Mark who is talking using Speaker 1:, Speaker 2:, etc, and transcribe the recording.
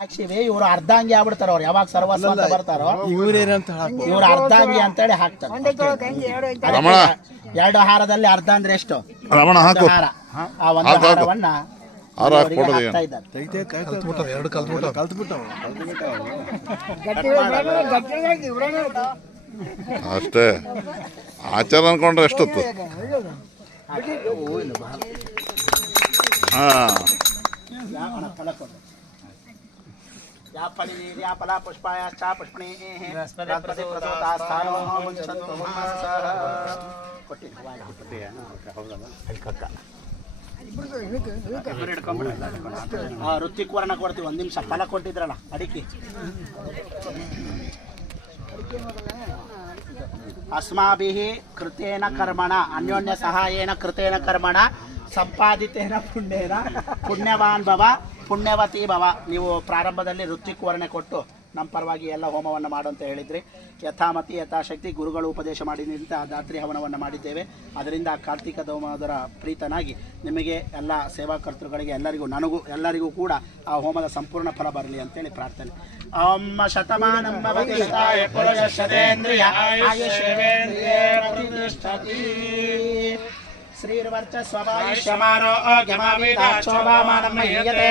Speaker 1: ಸಾಕ್ಷಿವಿ ಇವ್ರು ಅರ್ಧಾಂಗಿ ಆಗ್ಬಿಡ್ತಾರ ಅವ್ರು. ಯಾವಾಗ ಸರ್ವಸ್ವ ಅಂತ ಬರ್ತಾರೋ? ಇವ್ರು ಅರ್ಧಾಂಗಿ ಅಂತೇಳಿ ಹಾಕ್ತಾರೆ. ಎರಡು ಹಾರದಲ್ಲಿ ಅರ್ಧ ಅಂದ್ರೆ ಎಷ್ಟು?
Speaker 2: ರಮಣ ಹಾಕು.
Speaker 1: ಹಾರ. ಆ ಒಂದು. ಹಾರವನ್ನ
Speaker 2: ಅಷ್ಟೇ. ಆಚಾರ ಅನ್ಕೊಂಡ್ರೆ ಎಷ್ಟೊತ್ತು? ಹಾ.
Speaker 1: ಕಕ್ಕ. ಆ, ಋತ್ವಿಕ್ ವರ್ಣ ಕೊಡ್ತೀವಿ ಒಂದ್ ನಿಮಿಷ ಫಲ ಕೊಟ್ಟಿದ್ರಲ್ಲ ಅಡಿಕೆ. ಅಸ್ಮಾಭಿः ಕೃತೇನ ಕರ್ಮಣ ಅನ್ಯೋನ್ಯ ಸಹಾಯೇನ ಕೃತೇನ ಕರ್ಮಣ ಸಂಪಾದಿತೇನ ಪುಣ್ಯೇನ ಪುಣ್ಯವಾನ್ ಭವ ಪುಣ್ಯವತಿ ಭವ ನೀವು ಪ್ರಾರಂಭದಲ್ಲಿ ಋತ್ವಿಕ್ ವರ್ಣೆ ಕೊಟ್ಟು ನಮ್ಮ ಪರವಾಗಿ ಎಲ್ಲ ಹೋಮವನ್ನು ಮಾಡು ಅಂತ ಹೇಳಿದ್ರಿ ಯಥಾಮತಿ, ಯಥಾಶಕ್ತಿ ಗುರುಗಳು ಉಪದೇಶ ಮಾಡಿದಂತ ದಾತ್ರಿ ಹವನವನ್ನು ಮಾಡಿದ್ದೇವೆ. ಅದರಿಂದ ಕಾರ್ತಿಕ ದೋಮದರ ಪ್ರೀತನಾಗಿ ನಿಮಗೆ ಎಲ್ಲ ಸೇವಾಕರ್ತೃಗಳಿಗೆ ಎಲ್ಲರಿಗೂ ನನಗೂ ಎಲ್ಲರಿಗೂ ಕೂಡ ಆ ಹೋಮದ ಸಂಪೂರ್ಣ ಫಲ ಬರಲಿ ಅಂತೇಳಿ ಪ್ರಾರ್ಥನೆ. ಓಂ ಶತಮಾನ ಶ್ರೀರ್ವರ್ಚ ಶ್ರೀರ್ವರ್ಚಸ್ವಮಾಯುಷ್ಯಮಾನೋ ಅಗಮಾವಿದಾಕ್ಷೋಭಾಮಾನಂ ಮಹೀಯತೆ.